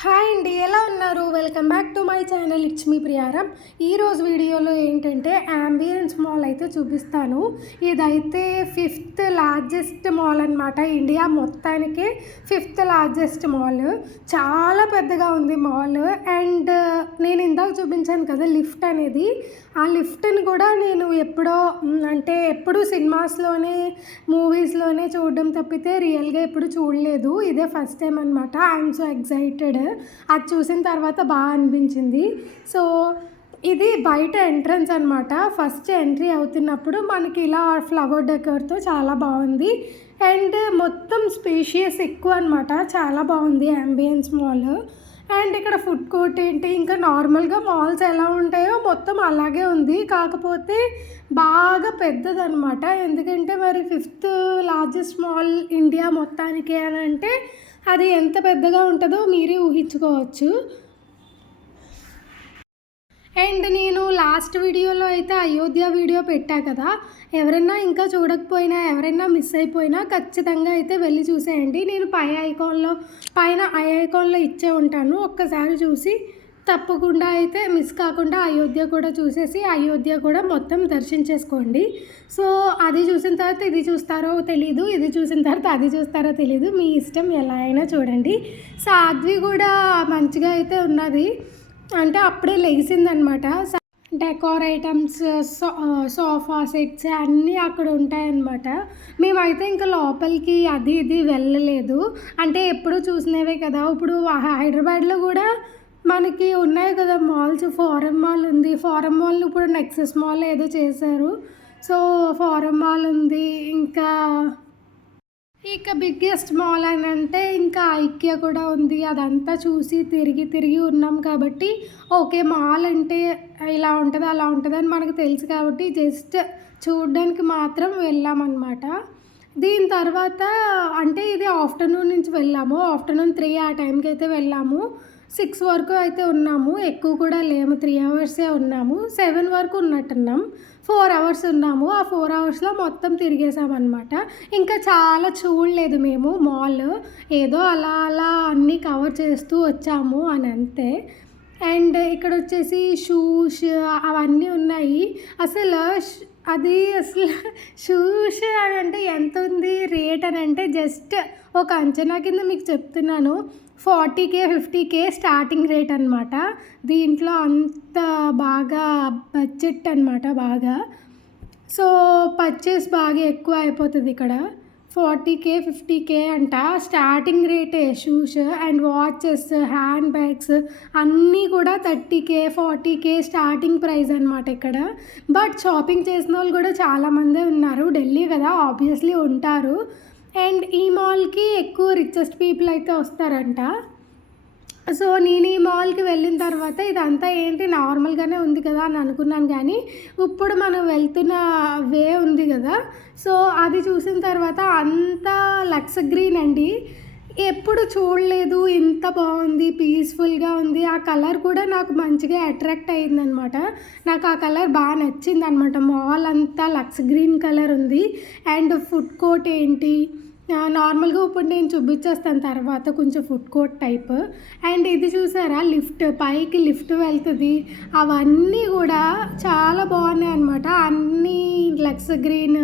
Hi అండి, ఎలా ఉన్నారు? Welcome back to my channel. It's మీ ప్రియారం. ఈరోజు వీడియోలో ఏంటంటే అంబియన్స్ మాల్ అయితే చూపిస్తాను. ఇదైతే 5th లార్జెస్ట్ మాల్ అనమాట. ఇండియా మొత్తానికి 5th లార్జెస్ట్ మాల్. చాలా పెద్దగా ఉంది మాల్. అండ్ నేను ఇందాక చూపించాను కదా లిఫ్ట్ అనేది, ఆ లిఫ్ట్ని కూడా నేను ఎప్పుడు సినిమాస్లోనే మూవీస్లోనే చూడడం తప్పితే రియల్గా ఎప్పుడు చూడలేదు. ఇదే ఫస్ట్ టైం అనమాట. I'm so excited. అది చూసిన తర్వాత బాగా అనిపించింది. సో ఇది బయట ఎంట్రన్స్ అనమాట. ఫస్ట్ ఎంట్రీ అవుతున్నప్పుడు మనకి ఇలా ఫ్లవర్ డెకర్తో చాలా బాగుంది. అండ్ మొత్తం స్పేషియస్ ఎక్కువ అనమాట. చాలా బాగుంది అంబియన్స్ మాల్. అండ్ ఇక్కడ ఫుడ్ కోర్ట్ ఏంటి, ఇంకా నార్మల్గా మాల్స్ ఎలా ఉంటాయో మొత్తం అలాగే ఉంది. కాకపోతే బాగా పెద్దదనమాట. ఎందుకంటే మరి 5th లార్జెస్ట్ మాల్ ఇండియా మొత్తానికి అని అంటే అది ఎంత పెద్దగా ఉంటుందో మీరే ఊహించుకోవచ్చు. అండ్ నేను లాస్ట్ వీడియోలో అయితే అయోధ్య వీడియో పెట్టా కదా, ఎవరైనా ఇంకా చూడకపోయినా, ఎవరైనా మిస్ అయిపోయినా ఖచ్చితంగా అయితే వెళ్ళి చూసేయండి. నేను పైన ఐకాన్లో ఇచ్చే ఉంటాను. ఒక్కసారి చూసి తప్పకుండా అయితే మిస్ కాకుండా అయోధ్య కూడా చూసేసి అయోధ్య కూడా మొత్తం దర్శించేసుకోండి. సో అది చూసిన తర్వాత ఇది చూస్తారో తెలీదు, ఇది చూసిన తర్వాత అది చూస్తారో తెలీదు, మీ ఇష్టం, ఎలా అయినా చూడండి. సాధ్వి కూడా మంచిగా అయితే ఉన్నది, అంటే అప్పుడే లెగిసిందనమాట. డెకార్ ఐటమ్స్, సోఫా సెట్స్ అన్నీ అక్కడ ఉంటాయన్నమాట. మేమైతే ఇంకా లోపలికి అది ఇది వెళ్ళలేదు. అంటే ఎప్పుడు చూసినవే కదా. ఇప్పుడు హైదరాబాద్లో కూడా మనకి ఉన్నాయి కదా మాల్స్. ఫోరం మాల్ ఉంది. ఫోరం మాల్ ఇప్పుడు నెక్సెస్ మాల్ ఏదో చేశారు. సో ఫోరం మాల్ ఉంది. ఇక బిగ్గెస్ట్ మాల్ అని అంటే ఇంకా ఐక్య కూడా ఉంది. అదంతా చూసి తిరిగి ఉన్నాం కాబట్టి ఓకే, మాల్ అంటే ఇలా ఉంటుంది అలా ఉంటుంది అని మనకు తెలుసు కాబట్టి జస్ట్ చూడడానికి మాత్రం వెళ్ళామన్నమాట. దీని తర్వాత అంటే ఇది ఆఫ్టర్నూన్ నుంచి వెళ్ళాము. ఆఫ్టర్నూన్ 3 ఆ టైంకి అయితే వెళ్ళాము. 6 వరకు అయితే ఉన్నాము. ఎక్కువ కూడా లేము, 3 అవర్సే ఉన్నాము. 7 వరకు ఉన్నట్టున్నాం. 4 అవర్స్ ఉన్నాము. ఆ 4 అవర్స్లో మొత్తం తిరిగేసామన్నమాట. ఇంకా చాలా చూడలేదు మేము మాల్. ఏదో అలా అన్నీ కవర్ చేస్తూ వచ్చాము అని అంతే. అండ్ ఇక్కడ వచ్చేసి షూస్ అవన్నీ ఉన్నాయి. అసలు షూస్ అని అంటే ఎంత ఉంది రేట్ అని అంటే జస్ట్ ఒక అంచనా కింద మీకు చెప్తున్నాను. 40K 50K స్టార్టింగ్ రేట్ అనమాట. దీంట్లో అంత బాగా బడ్జెట్ అనమాట బాగా. సో పర్చేస్ బాగా ఎక్కువ అయిపోతుంది ఇక్కడ. 40K 50K అంట స్టార్టింగ్ రేటే shoes. And watches, hand bags అన్నీ కూడా 30K 40K స్టార్టింగ్ ప్రైస్ అనమాట ఇక్కడ. బట్ షాపింగ్ చేసిన వాళ్ళు కూడా చాలామందే ఉన్నారు. ఢిల్లీ కదా, ఆబ్వియస్లీ ఉంటారు. అండ్ ఈ మాల్కి ఎక్కువ రిచెస్ట్ పీపుల్ అయితే వస్తారంట. సో నేను ఈ మాల్కి వెళ్ళిన తర్వాత ఇదంతా ఏంటి నార్మల్గానే ఉంది కదా అని అనుకున్నాను. కానీ ఇప్పుడు మనం వెళ్తున్న వే ఉంది కదా, సో అది చూసిన తర్వాత అంతా లక్స్ గ్రీన్ అండి. ఎప్పుడు చూడలేదు, ఇంత బాగుంది, పీస్ఫుల్గా ఉంది. ఆ కలర్ కూడా నాకు మంచిగా అట్రాక్ట్ అయ్యిందనమాట. నాకు ఆ కలర్ బాగా నచ్చింది అనమాట. మాల్ అంతా లక్స్ గ్రీన్ కలర్ ఉంది. అండ్ ఫుడ్ కోర్ట్ ఏంటి నార్మల్గా ఇప్పుడు నేను చూపించేస్తాను తర్వాత, కొంచెం ఫుడ్ కోర్ట్ టైప్. అండ్ ఇది చూసారా లిఫ్ట్, పైకి లిఫ్ట్ వెళ్తుంది. అవన్నీ కూడా చాలా బాగున్నాయి అనమాట. అన్నీ లక్స్ గ్రీన్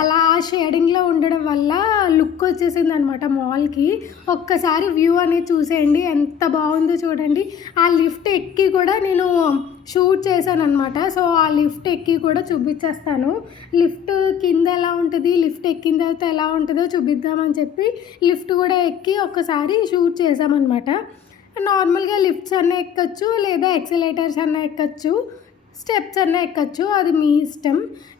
అలా షేడింగ్లో ఉండడం వల్ల లుక్ వచ్చేసింది అనమాట మాల్కి. ఒక్కసారి వ్యూ అనేది చూసేయండి, ఎంత బాగుందో చూడండి. ఆ లిఫ్ట్ ఎక్కి కూడా నేను షూట్ చేశాను అనమాట. సో ఆ లిఫ్ట్ ఎక్కి కూడా చూపించేస్తాను. లిఫ్ట్ కింద ఎలా ఉంటుంది, లిఫ్ట్ ఎక్కిన తర్వాత ఎలా ఉంటుందో చూపిద్దామని చెప్పి లిఫ్ట్ కూడా ఎక్కి ఒక్కసారి షూట్ చేసామన్నమాట. నార్మల్గా లిఫ్ట్స్ అన్నీ ఎక్కచ్చు, లేదా ఎక్సలేటర్స్ అన్నీ ఎక్కచ్చు, స్టెప్స్ అన్నీ ఎక్కచ్చు, అది మీ ఇష్టం.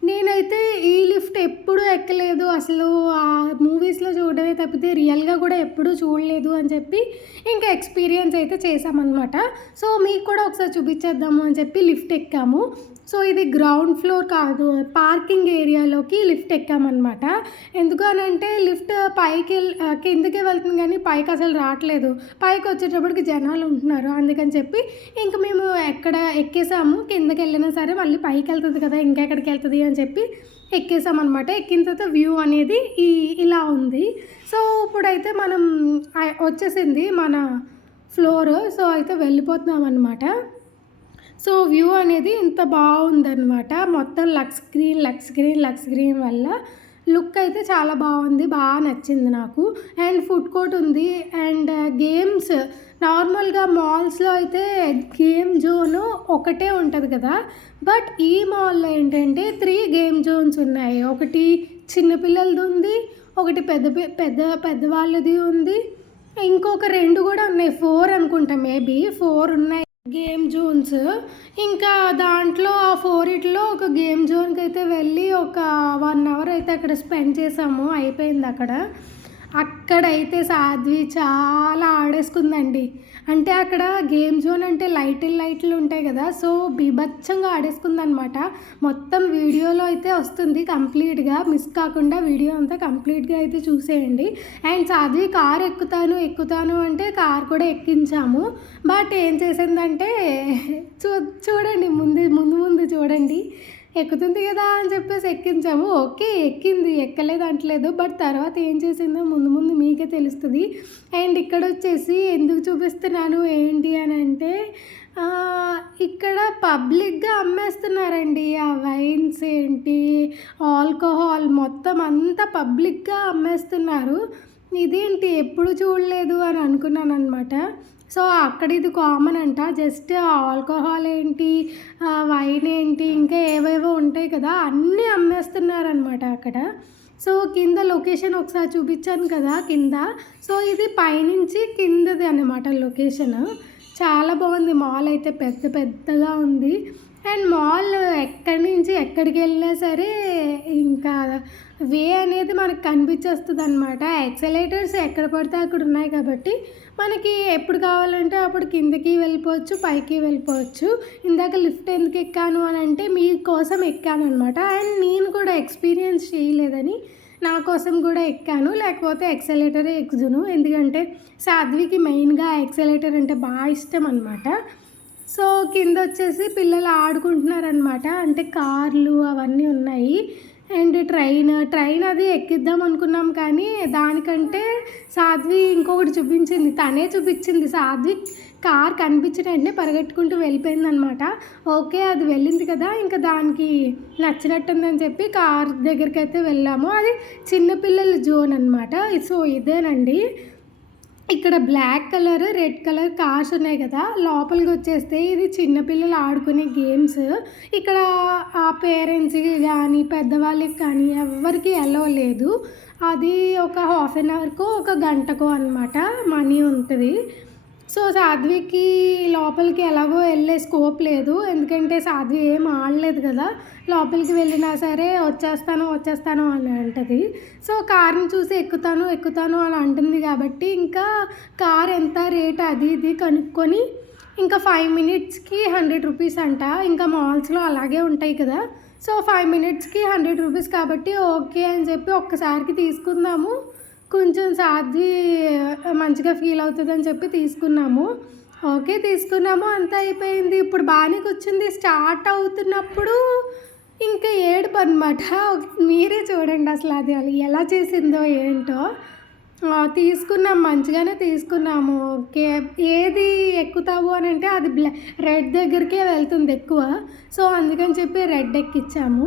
నేనైతే ఈ లిఫ్ట్ ఎప్పుడూ ఎక్కలేదు అసలు. ఆ మూవీస్లో చూడడమే తప్పితే రియల్గా కూడా ఎప్పుడూ చూడలేదు అని చెప్పి ఇంకా ఎక్స్పీరియన్స్ అయితే చేసామన్నమాట. సో మీకు కూడా ఒకసారి చూపించేద్దాము అని చెప్పి లిఫ్ట్ ఎక్కాము. సో ఇది గ్రౌండ్ ఫ్లోర్ కాదు, పార్కింగ్ ఏరియాలోకి లిఫ్ట్ ఎక్కామన్నమాట. ఎందుకు అని అంటే లిఫ్ట్ కిందకే వెళ్తుంది కానీ పైకి అసలు రావట్లేదు. పైకి వచ్చేటప్పటికి జనాలు ఉంటున్నారు. అందుకని చెప్పి ఇంక మేము ఎక్కేసాము. కిందకి వెళ్ళినా సరే మళ్ళీ పైకి వెళ్తుంది కదా, ఇంకెక్కడికి వెళ్తుంది అని చెప్పి ఎక్కేసామన్నమాట. ఎక్కిన తర్వాత వ్యూ అనేది ఇలా ఉంది. సో ఇప్పుడైతే మనం వచ్చేసింది మన ఫ్లోర్. సో అయితే వెళ్ళిపోతున్నాం అనమాట. సో వ్యూ అనేది ఇంత బాగుందనమాట. మొత్తం లక్స్ గ్రీన్ వల్ల లుక్ అయితే చాలా బాగుంది, బాగా నచ్చింది నాకు. అండ్ ఫుడ్ కోర్ట్ ఉంది. అండ్ గేమ్స్ నార్మల్గా మాల్స్లో అయితే గేమ్ జోన్ ఒకటే ఉంటుంది కదా, బట్ ఈ మాల్లో ఏంటంటే 3 గేమ్ జోన్స్ ఉన్నాయి. ఒకటి చిన్నపిల్లలది ఉంది, ఒకటి పెద్దవాళ్ళది ఉంది, ఇంకొక 2 కూడా ఉన్నాయి. 4 అనుకుంటా, మేబీ 4 ఉన్నాయి గేమ్ జోన్స్. ఇంకా దాంట్లో ఆ 4 ఒక గేమ్ జోన్కి అయితే వెళ్ళి ఒక 1 అవర్ అయితే అక్కడ స్పెండ్ చేసాము. అయిపోయింది అక్కడైతే సాధ్వి చాలా ఆడేసుకుందండి. అంటే అక్కడ గేమ్ జోన్ అంటే లైట్లు ఉంటాయి కదా, సో బీభత్సంగా ఆడేసుకుందనమాట. మొత్తం వీడియోలో అయితే వస్తుంది కంప్లీట్గా, మిస్ కాకుండా వీడియో అంతా కంప్లీట్గా అయితే చూసేయండి. అండ్ సాధ్వి కార్ ఎక్కుతాను అంటే కార్ కూడా ఎక్కించాము. బట్ ఏం చేసిందంటే చూడండి, ముందు చూడండి, ఎక్కుతుంది కదా అని చెప్పేసి ఎక్కించాము. ఓకే, ఎక్కింది, ఎక్కలేదు అంటలేదు. బట్ తర్వాత ఏం చేసిందో ముందు మీకే తెలుస్తుంది. అండ్ ఇక్కడ వచ్చేసి ఎందుకు చూపిస్తున్నాను ఏంటి అని అంటే, ఇక్కడ పబ్లిక్గా అమ్మేస్తున్నారండి ఆ వైన్స్ ఏంటి, ఆల్కహాల్ మొత్తం అంతా పబ్లిక్గా అమ్మేస్తున్నారు. ఇదేంటి ఎప్పుడు చూడలేదు అని అనుకున్నాను అనమాట. సో అక్కడ ఇది కామన్ అంట. జస్ట్ ఆల్కహాల్ ఏంటి, వైన్ ఏంటి, ఇంకా ఏవేవో ఉంటాయి కదా, అన్నీ అమ్మేస్తున్నారనమాట అక్కడ. సో కింద లొకేషన్ ఒకసారి చూపించాను కదా కింద. సో ఇది పైనుంచి కిందది అనమాట లొకేషన్. చాలా బాగుంది. మాల్ అయితే పెద్దగా ఉంది. అండ్ మాల్ ఎక్కడి నుంచి ఎక్కడికి వెళ్ళినా సరే ఇంకా వే అనేది మనకు కనిపించేస్తుంది అనమాట. ఎక్సలేటర్స్ ఎక్కడ పడితే అక్కడ ఉన్నాయి కాబట్టి మనకి ఎప్పుడు కావాలంటే అప్పుడు కిందకి వెళ్ళిపోవచ్చు, పైకి వెళ్ళిపోవచ్చు. ఇందాక లిఫ్ట్ ఎందుకు ఎక్కాను అని అంటే మీకోసం ఎక్కాను అనమాట. అండ్ నేను కూడా ఎక్స్పీరియన్స్ చేయలేదని నా కోసం కూడా ఎక్కాను, లేకపోతే ఎక్సలేటరే ఎక్కుదును. ఎందుకంటే సాధ్వికి మెయిన్గా ఎక్సలేటర్ అంటే బాగా ఇష్టం అనమాట. సో కింద వచ్చేసి పిల్లలు ఆడుకుంటున్నారనమాట. అంటే కార్లు అవన్నీ ఉన్నాయి. అండ్ ట్రైన్ అది ఎక్కిద్దాం అనుకున్నాం, కానీ దానికంటే సాధ్వి ఇంకొకటి చూపించింది, తనే చూపించింది. సాధ్వి కార్ కనిపించిన వెంటనే పరిగెట్టుకుంటూ వెళ్ళిపోయింది అనమాట. ఓకే, అది వెళ్ళింది కదా, ఇంకా దానికి నచ్చినట్టుందని చెప్పి కార్ దగ్గరికి అయితే వెళ్ళాము. అది చిన్నపిల్లల జోన్ అనమాట. సో ఇదేనండి. ఇక్కడ black colour, red colour cars ఉన్నాయి కదా, లోపలికి వచ్చేస్తే ఇది చిన్నపిల్లలు ఆడుకునే గేమ్స్. ఇక్కడ ఆ పేరెంట్స్కి కానీ పెద్దవాళ్ళకి కానీ ఎవరికి అలో లేదు. అది ఒక హాఫ్ అన్ అవర్కో ఒక గంటకో అనమాట మనీ ఉంటుంది. సో సాధ్వికి లోపలికి ఎలాగో వెళ్ళే స్కోప్ లేదు, ఎందుకంటే సాధ్వి ఏం ఆడలేదు కదా. లోపలికి వెళ్ళినా సరే వచ్చేస్తాను అని అంటది. సో కార్ని చూసి ఎక్కుతాను అని అంటుంది కాబట్టి ఇంకా కార్ ఎంత రేట్ అది ఇది కనుక్కొని ఇంకా 5 మినిట్స్కి 100 రూపీస్ అంట. ఇంకా మాల్స్లో అలాగే ఉంటాయి కదా. సో 5 మినిట్స్కి 100 రూపీస్ కాబట్టి ఓకే అని చెప్పి ఒక్కసారికి తీసుకుందాము, కొంచెం సాధ్వి మంచిగా ఫీల్ అవుతుందని చెప్పి తీసుకున్నాము. ఓకే, తీసుకున్నాము, అంతా అయిపోయింది. ఇప్పుడు బాగానే కూర్చుంది. స్టార్ట్ అవుతున్నప్పుడు ఇంకా ఏడుపు అనమాట. మీరే చూడండి అసలు అది ఎలా చేసిందో ఏంటో. తీసుకున్నాం, మంచిగానే తీసుకున్నాము. ఓకే, ఏది ఎక్కుతావు అని అంటే అది రెడ్ దగ్గరికే వెళ్తుంది ఎక్కువ. సో అందుకని చెప్పి రెడ్ ఎక్కిచ్చాము.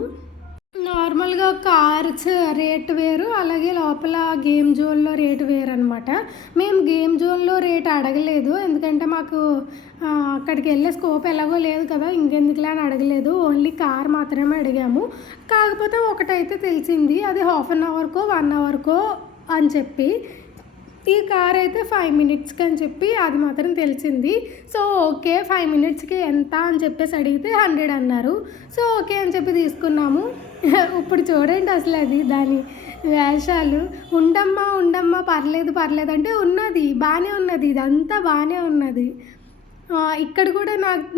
నార్మల్గా కార్స్ రేట్ వేరు, అలాగే లోపల గేమ్ జోన్లో రేటు వేరు అనమాట. మేము గేమ్ జోన్లో రేట్ అడగలేదు, ఎందుకంటే మాకు అక్కడికి వెళ్ళే స్కోప్ ఎలాగో లేదు కదా, ఇంకెందుకులే అని అడగలేదు. ఓన్లీ కార్ మాత్రమే అడిగాము. కాకపోతే ఒకటైతే తెలిసింది, అది హాఫ్ అన్ అవర్కో 1 అవర్కో అని చెప్పి. ఈ కార్ అయితే 5 మినిట్స్కి అని చెప్పి అది మాత్రం తెలిసింది. సో ఓకే, 5 మినిట్స్కి ఎంత అని చెప్పేసి అడిగితే 100 అన్నారు. సో ఓకే అని చెప్పి తీసుకున్నాము. ఇప్పుడు చూడండి అసలు అది దాని వేషాలు. ఉండమ్మా పర్లేదు అంటే ఉన్నది, బాగానే ఉన్నది, ఇదంతా బాగానే ఉన్నది. ఇక్కడ కూడా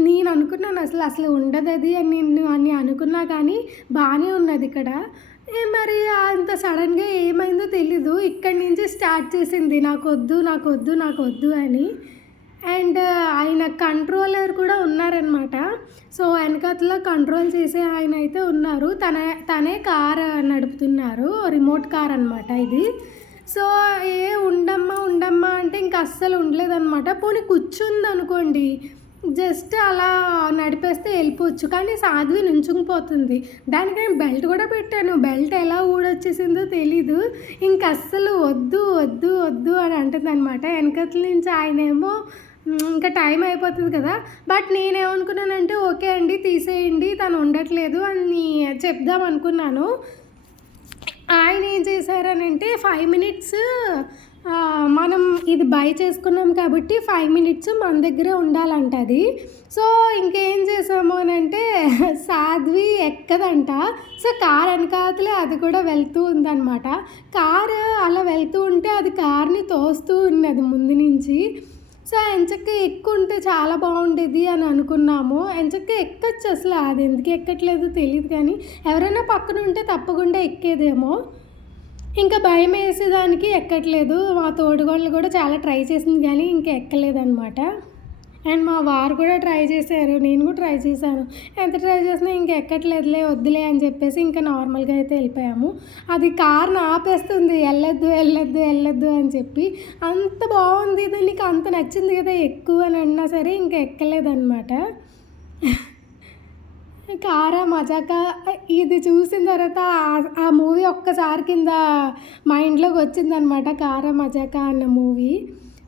నేను అనుకున్నాను అసలు ఉండదు అది అని అనుకున్నా, కానీ బాగానే ఉన్నది ఇక్కడ. మరి అంత సడన్గా ఏమైందో తెలీదు. ఇక్కడి నుంచి స్టార్ట్ చేసింది నాకొద్దు అని. అండ్ ఆయన కంట్రోలర్ కూడా ఉన్నారనమాట. సో వెనకాతల కంట్రోల్ చేసే ఆయన అయితే ఉన్నారు. తనే కార్ నడుపుతున్నారు, రిమోట్ కార్ అనమాట ఇది. సో ఉండమ్మా అంటే ఇంకా అస్సలు ఉండలేదనమాట. పోనీ కూర్చుందనుకోండి, జస్ట్ అలా నడిపేస్తే వెళ్ళిపోవచ్చు. కానీ సాధ్వి నుంచుకుపోతుంది. దానికి నేను బెల్ట్ కూడా పెట్టాను. బెల్ట్ ఎలా ఊడొచ్చేసిందో తెలీదు. ఇంక అస్సలు వద్దు వద్దు వద్దు అని అంటుందనమాట. వెనకతల నుంచి ఆయనేమో ఇంకా టైం అయిపోతుంది కదా. బట్ నేనేమనుకున్నానంటే ఓకే అండి తీసేయండి, తను ఉండట్లేదు అని చెప్దాం అనుకున్నాను. ఆయన ఏం చేశారనంటే 5 మినిట్స్ మనం ఇది బై చేసుకున్నాం కాబట్టి 5 మినిట్స్ మన దగ్గరే ఉండాలంట అది. సో ఇంకేం చేసాము అని అంటే సాధ్వి ఎక్కదంట. సో కార్ వెనకాతలే అది కూడా వెళ్తూ ఉందన్నమాట. కారు అలా వెళ్తూ ఉంటే అది కార్ని తోస్తూ ఉన్నది ముందు నుంచి. సో ఎంచక్కా ఎక్కుంటే చాలా బాగుండేది అని అనుకున్నాము. ఎంచక్కా ఎక్కొచ్చు, అసలు అది ఎందుకు ఎక్కట్లేదో తెలియదు. కానీ ఎవరైనా పక్కన ఉంటే తప్పకుండా ఎక్కేదేమో. ఇంకా భయం వేసేదానికి ఎక్కట్లేదు. మా తోడుకోడలు కూడా చాలా ట్రై చేసింది కానీ ఇంకా ఎక్కలేదన్నమాట. అండ్ మా వారు కూడా ట్రై చేశారు, నేను కూడా ట్రై చేశాను. ఎంత ట్రై చేసినా ఇంకా ఎక్కట్లేదులే వద్దులే అని చెప్పేసి ఇంకా నార్మల్గా అయితే వెళ్ళిపోయాము. అది కార్ని ఆపేస్తుంది, వెళ్ళొద్దు వెళ్ళొద్దు వెళ్ళొద్దు అని చెప్పి. అంత బాగుంది, దానికి అంత నచ్చింది కదా ఎక్కువ అని అన్నా సరే ఇంకా ఎక్కలేదన్నమాట. కారా మజాకా ఇది చూసిన తర్వాత ఆ మూవీ ఒక్కసారి కింద మైండ్లోకి వచ్చిందనమాట, కారా మజాకా అన్న మూవీ.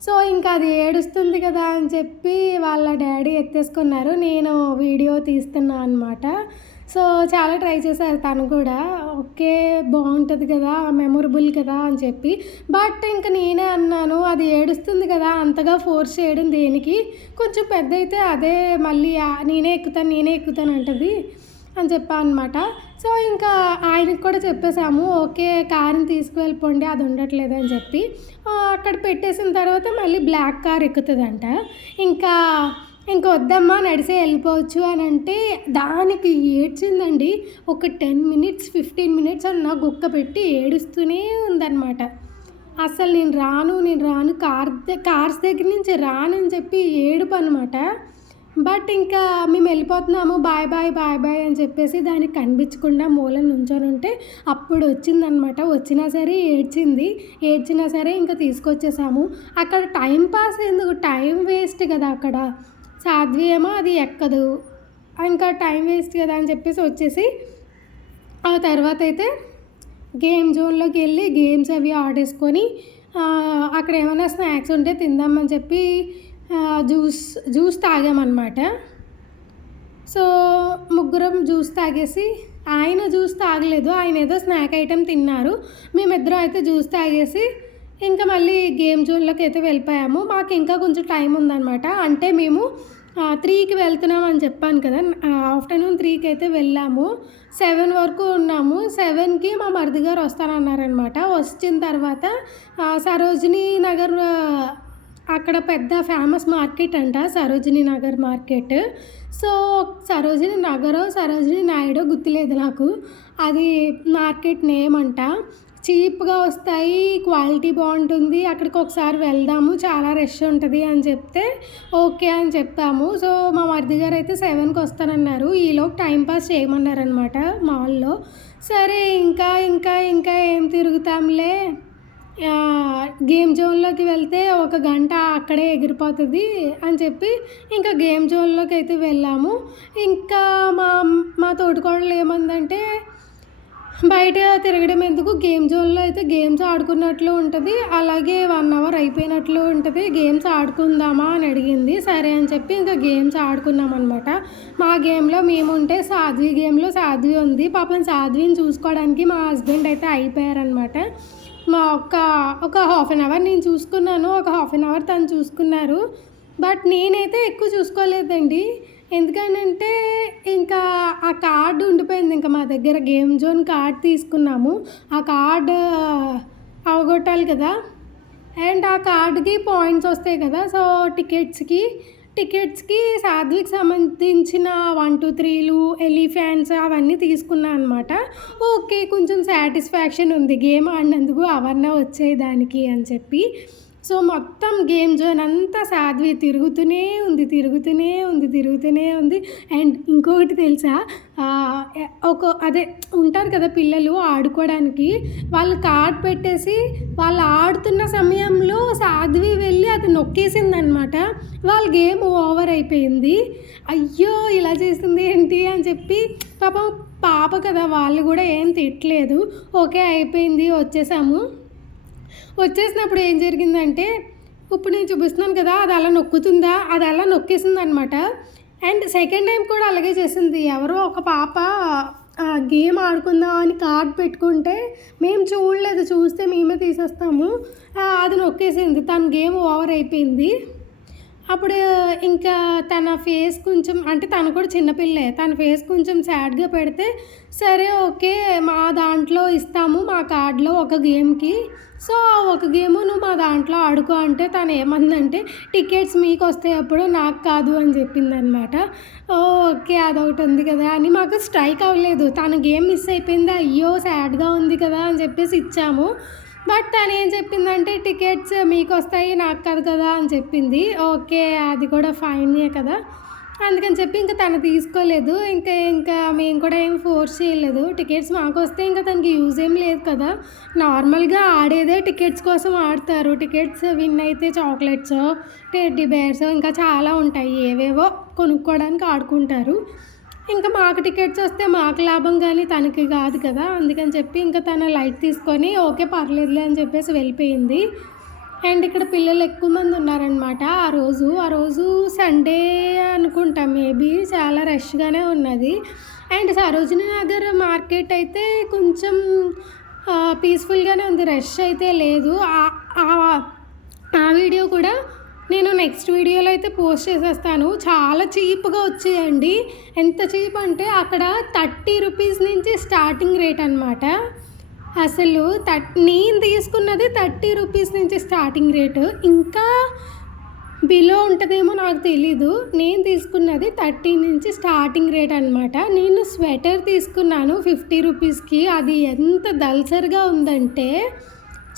సో ఇంకా అది ఏడుస్తుంది కదా అని చెప్పి వాళ్ళ డాడీ ఎత్తేసుకున్నారు. నేను వీడియో తీస్తున్నా అనమాట. సో చాలా ట్రై చేశారు తను కూడా, ఓకే బాగుంటుంది కదా, మెమొరబుల్ కదా అని చెప్పి. బట్ ఇంకా నేనే అన్నాను, అది ఏడుస్తుంది కదా అంతగా ఫోర్స్ చేయడం దేనికి, కొంచెం పెద్ద అయితే అదే మళ్ళీ నేనే ఎక్కుతాను అంటది అని చెప్పా అనమాట. సో ఇంకా ఆయనకు కూడా చెప్పేసాము, ఓకే కార్ని తీసుకువెళ్ళిపోండి అది ఉండట్లేదు అని చెప్పి. అక్కడ పెట్టేసిన తర్వాత మళ్ళీ బ్లాక్ కార్ ఎక్కుతుందంట. ఇంకా వద్దమ్మా నడిసే వెళ్ళిపోవచ్చు అని అంటే దానికి ఏడ్చిందండి. ఒక 10 మినిట్స్ 15 మినిట్స్ అన్న గుక్క పెట్టి ఏడుస్తూనే ఉందన్నమాట. అసలు నేను రాను కార్స్ దగ్గర నుంచి రానని చెప్పి ఏడుపు అనమాట. బట్ ఇంకా మేము వెళ్ళిపోతున్నాము బాయ్ బాయ్ బాయ్ బాయ్ అని చెప్పేసి దానికి కనిపించకుండా మూలం నుంచొని ఉంటే అప్పుడు వచ్చిందనమాట. వచ్చినా సరే ఏడ్చినా సరే ఇంకా తీసుకొచ్చేసాము. అక్కడ టైం పాస్ ఎందుకు, టైం వేస్ట్ కదా అక్కడ. సాధ్వి ఏమో అది ఎక్కదు, ఇంకా టైం వేస్ట్ కదా అని చెప్పేసి వచ్చేసి ఆ తర్వాత అయితే గేమ్ జోన్లోకి వెళ్ళి గేమ్స్ అవి ఆడేసుకొని అక్కడ ఏమైనా స్నాక్స్ ఉంటే తిందామని చెప్పి జ్యూస్ తాగామన్నమాట. సో ముగ్గురం జ్యూస్ తాగేసి, ఆయన జ్యూస్ తాగలేదు, ఆయన ఏదో స్నాక్ ఐటెం తిన్నారు. మేమిద్దరం అయితే జ్యూస్ తాగేసి ఇంకా మళ్ళీ గేమ్ జోన్లోకి అయితే వెళ్ళిపోయాము. మాకు ఇంకా కొంచెం టైం ఉందన్నమాట. అంటే మేము 3కి వెళ్తున్నాం అని చెప్పాను కదా, ఆఫ్టర్నూన్ 3కి అయితే వెళ్ళాము. 7 వరకు ఉన్నాము. 7కి మా మరిది గారు వస్తానన్నారనమాట. వచ్చిన తర్వాత సరోజినీ నగర్ అక్కడ పెద్ద ఫేమస్ మార్కెట్ అంట, సరోజినీ నగర్ మార్కెట్. సో సరోజినీ నగరో సరోజినీ నాయుడో గుర్తులేదు నాకు, అది మార్కెట్ నేమ్ అంట. చీప్గా వస్తాయి, క్వాలిటీ బాగుంటుంది, అక్కడికి ఒకసారి వెళ్దాము, చాలా రష్ ఉంటుంది అని చెప్తే ఓకే అని చెప్పాము. సో మా మరిది గారు అయితే 7కి వస్తానన్నారు. ఈలోపు టైంపాస్ చేయమన్నారనమాట మాల్లో. సరే ఇంకా ఏం తిరుగుతాంలే, గేమ్ జోన్లోకి వెళ్తే 1 గంట అక్కడే ఎగిరిపోతుంది అని చెప్పి ఇంకా గేమ్ జోన్లోకి అయితే వెళ్ళాము. ఇంకా మా తోటికోడలు ఏమందంటే బయట తిరగడం ఎందుకు, గేమ్ జోన్లో అయితే గేమ్స్ ఆడుకున్నట్లు ఉంటుంది, అలాగే 1 అవర్ అయిపోయినట్లు ఉంటుంది, గేమ్స్ ఆడుకుందామా అని అడిగింది. సరే అని చెప్పి ఇంకా గేమ్స్ ఆడుకున్నాం అనమాట. మా గేమ్లో మేముంటే సాధ్వి గేమ్లో సాధ్వి ఉంది. పాపం సాధ్విని చూసుకోవడానికి మా హస్బెండ్ అయితే అయిపోయారనమాట. ఒక హాఫ్ అన్ అవర్ నేను చూసుకున్నాను, ఒక హాఫ్ అన్ అవర్ తను చూసుకున్నారు. బట్ నేనైతే ఎక్కువ చూసుకోలేదండి. ఎందుకంటే ఇంకా ఆ కార్డు ఉండిపోయింది ఇంకా మా దగ్గర. గేమ్ జోన్ కార్డ్ తీసుకున్నాము, ఆ కార్డు అవగొట్టాలి కదా. అండ్ ఆ కార్డుకి పాయింట్స్ వస్తాయి కదా. సో టికెట్స్కి సాధ్వికి సంబంధించిన 1 2 3లు ఎలిఫెంట్స్ అవన్నీ తీసుకున్నాను అనమాట. ఓకే కొంచెం సాటిస్ఫాక్షన్ ఉంది, గేమ్ ఆడినందుకు అవన్నీ వచ్చాయి దానికి అని చెప్పి. సో మొత్తం గేమ్ జోన్ అంతా సాధ్వి తిరుగుతూనే ఉంది. అండ్ ఇంకొకటి తెలుసా, అదే ఉంటారు కదా పిల్లలు ఆడుకోవడానికి, వాళ్ళు కార్డ్ పెట్టేసి వాళ్ళు ఆడుతున్న సమయంలో సాధ్వి వెళ్ళి ఆ అది నొక్కేసిందనమాట. వాళ్ళ గేమ్ ఓవర్ అయిపోయింది. అయ్యో ఇలా చేసింది ఏంటి అని చెప్పి పాపం పాప కదా, వాళ్ళు కూడా ఏం తిట్టలేదు. ఓకే అయిపోయింది, వచ్చేసినప్పుడు ఏం జరిగిందంటే, ఇప్పుడు నేను చూపిస్తున్నాను కదా, అది అలా నొక్కుతుందా, అది అలా నొక్కేసిందనమాట. అండ్ సెకండ్ టైం కూడా అలాగే చేసింది. ఎవరో ఒక పాప గేమ్ ఆడుకుందాం అని కార్డ్ పెట్టుకుంటే మేము చూడలేదు, చూస్తే మేమే తీసేస్తాము. అది నొక్కేసింది, తన గేమ్ ఓవర్ అయిపోయింది. అప్పుడు ఇంకా తన ఫేస్ కొంచెం, అంటే తను కూడా చిన్నపిల్లే, తన ఫేస్ కొంచెం సాడ్గా పెడితే సరే ఓకే మా దాంట్లో ఇస్తాము, మా కార్డులో ఒక గేమ్కి, సో ఒక గేము నువ్వు మా దాంట్లో ఆడుకో అంటే తను ఏమందంటే టికెట్స్ మీకు వస్తాయి అప్పుడు, నాకు కాదు అని చెప్పింది అనమాట. ఓకే అదొకటి ఉంది కదా అని మాకు స్ట్రైక్ అవ్వలేదు. తన గేమ్ మిస్ అయిపోయింది, అయ్యో సాడ్గా ఉంది కదా అని చెప్పేసి ఇచ్చాము. బట్ తను ఏం చెప్పిందంటే టికెట్స్ మీకు వస్తాయి నాకు కాదు కదా అని చెప్పింది. ఓకే అది కూడా ఫైనే కదా, అందుకని చెప్పి ఇంకా తను తీసుకోలేదు. ఇంకా మేము కూడా ఏం ఫోర్స్ చేయలేదు. టికెట్స్ మాకు వస్తే ఇంకా తనకి యూజ్ ఏం లేదు కదా, నార్మల్గా ఆడేదే టికెట్స్ కోసం ఆడతారు. టికెట్స్ విన్ అయితే చాక్లెట్స్, టెడ్డీ బేర్స్ ఇంకా చాలా ఉంటాయి, ఏవేవో కొనుక్కోవడానికి ఆడుకుంటారు. ఇంకా మాకు టికెట్స్ వస్తే మాకు లాభం కానీ తనకి కాదు కదా, అందుకని చెప్పి ఇంకా తన లైట్ తీసుకొని ఓకే పర్లేదులే అని చెప్పేసి వెళ్ళిపోయింది. అండ్ ఇక్కడ పిల్లలు ఎక్కువ మంది ఉన్నారనమాట. ఆ రోజు సండే అనుకుంటా, మేబీ చాలా రష్గానే ఉన్నది. అండ్ సరోజినీ నగర్ మార్కెట్ అయితే కొంచెం పీస్ఫుల్గానే ఉంది, రష్ అయితే లేదు. ఆ వీడియో కూడా నేను నెక్స్ట్ వీడియోలో అయితే పోస్ట్ చేసేస్తాను. చాలా చీప్గా వచ్చాయండి. ఎంత చీప్ అంటే అక్కడ 30 రూపీస్ నుంచి స్టార్టింగ్ రేట్ అనమాట. అసలు నేను తీసుకున్నది 30 రూపీస్ నుంచి స్టార్టింగ్ రేటు, ఇంకా బిలో ఉంటుందేమో నాకు తెలీదు. నేను తీసుకున్నది 30 నుంచి స్టార్టింగ్ రేట్ అనమాట. నేను స్వెటర్ తీసుకున్నాను 50 రూపీస్కి. అది ఎంత దల్సర్గా ఉందంటే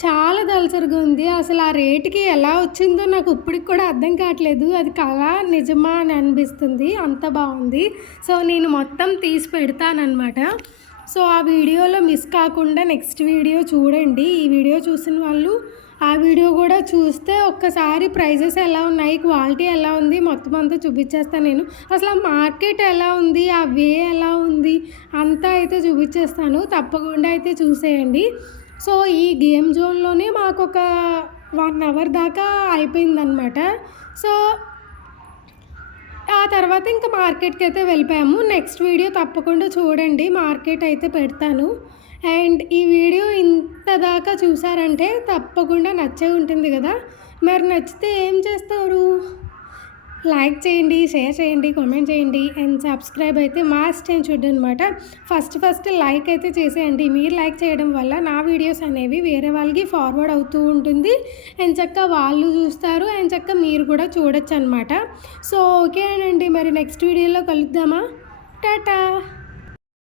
చాలా దల్సర్గా ఉంది. అసలు ఆ రేటుకి ఎలా వచ్చిందో నాకు ఇప్పటికి కూడా అర్థం కావట్లేదు. అది కళ నిజమా అని అనిపిస్తుంది, అంత బాగుంది. సో నేను మొత్తం తీసి పెడతానమాట. సో ఆ వీడియోలో మిస్ కాకుండా నెక్స్ట్ వీడియో చూడండి. ఈ వీడియో చూసిన వాళ్ళు ఆ వీడియో కూడా చూస్తే ఒక్కసారి ప్రైజెస్ ఎలా ఉన్నాయి, క్వాలిటీ ఎలా ఉంది మొత్తం అంతా చూపించేస్తాను నేను. అసలు ఆ మార్కెట్ ఎలా ఉంది, ఆ వే ఎలా ఉంది అంతా అయితే చూపించేస్తాను. తప్పకుండా అయితే చూసేయండి. సో ఈ గేమ్ జోన్లోనే మాకు ఒక 1 అవర్ దాకా అయిపోయిందనమాట. సో ఆ తర్వాత ఇంకా మార్కెట్కి అయితే వెళ్ళిపోయాము. నెక్స్ట్ వీడియో తప్పకుండా చూడండి, మార్కెట్ అయితే పెడతాను. అండ్ ఈ వీడియో ఇంత దాకా చూసారంటే తప్పకుండా నచ్చే ఉంటుంది కదా. మరి నచ్చితే ఏం చేస్తారు? లైక్ చేయండి, షేర్ చేయండి, కామెంట్ చేయండి అండ్ సబ్స్క్రైబ్ అయితే మస్ట్ అని చూడండి అనమాట. ఫస్ట్ లైక్ అయితే చేసేయండి. మీరు లైక్ చేయడం వల్ల నా వీడియోస్ అనేవి వేరే వాళ్ళకి ఫార్వర్డ్ అవుతూ ఉంటుంది. ఎంచక్కా వాళ్ళు చూస్తారు, ఎంచక్కా మీరు కూడా చూడొచ్చు అనమాట. సో ఓకే అండి, మరి నెక్స్ట్ వీడియోలో కలుద్దామా? టాటా.